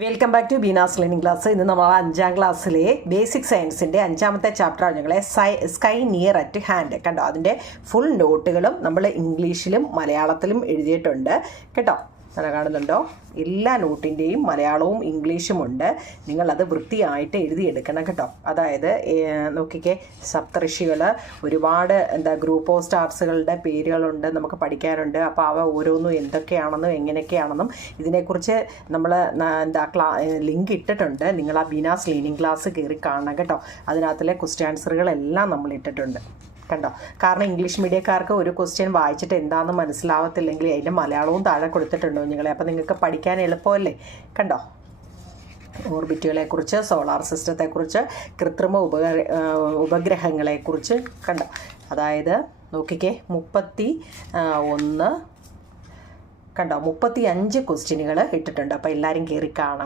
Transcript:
Welcome back to Beena's learning class. ഇന്ന് നമ്മൾ 5ാം ക്ലാസ്സിലെ ബേസിക് സയൻസിൻ്റെ 5ാമത്തെ ചാപ്റ്ററാണ് ഞങ്ങളെ സ്കൈ നിയർ അറ്റ് ഹാൻഡ്. കണ്ടോ, അതിൻ്റെ ഫുൾ നോട്ടുകളും നമ്മൾ ഇംഗ്ലീഷിലും മലയാളത്തിലും എഴുതിയിട്ടുണ്ട് കേട്ടോ. അങ്ങനെ കാണുന്നുണ്ടോ? എല്ലാ നോട്ടിൻ്റെയും മലയാളവും ഇംഗ്ലീഷും ഉണ്ട്. നിങ്ങളത് വൃത്തിയായിട്ട് എഴുതിയെടുക്കണം കേട്ടോ. അതായത് നോക്കിക്കേ, സപ്തഋഷികൾ, ഒരുപാട് ഗ്രൂപ്പ് ഓഫ് സ്റ്റാർസുകളുടെ പേരുകളുണ്ട്, നമുക്ക് പഠിക്കാനുണ്ട്. അപ്പോൾ അവ ഓരോന്നും എന്തൊക്കെയാണെന്നും എങ്ങനെയൊക്കെയാണെന്നും ഇതിനെക്കുറിച്ച് നമ്മൾ ലിങ്ക് ഇട്ടിട്ടുണ്ട്. നിങ്ങൾ ആ ബീനാസ് ലേണിംഗ് ക്ലാസ് കയറി കാണണം കേട്ടോ. അതിനകത്തിലെ ക്വസ്റ്റ്യൻ ആൻസറുകളെല്ലാം നമ്മൾ ഇട്ടിട്ടുണ്ട് കണ്ടോ. കാരണം ഇംഗ്ലീഷ് മീഡിയക്കാർക്ക് ഒരു ക്വസ്റ്റ്യൻ വായിച്ചിട്ട് എന്താണെന്ന് മനസ്സിലാവത്തില്ലെങ്കിൽ അതിൻ്റെ മലയാളവും താഴെ കൊടുത്തിട്ടുണ്ടോ നിങ്ങളെ. അപ്പോൾ നിങ്ങൾക്ക് പഠിക്കാൻ എളുപ്പമല്ലേ. കണ്ടോ, ഓർബിറ്റുകളെക്കുറിച്ച്, സോളാർ സിസ്റ്റത്തെക്കുറിച്ച്, കൃത്രിമ ഉപഗ്രഹങ്ങളെക്കുറിച്ച് കണ്ടോ. അതായത് നോക്കിക്കേ, 31 കണ്ടോ, 35 ക്വസ്റ്റ്യനുകൾ ഇട്ടിട്ടുണ്ട്. അപ്പോൾ എല്ലാവരും കയറി കാണാം.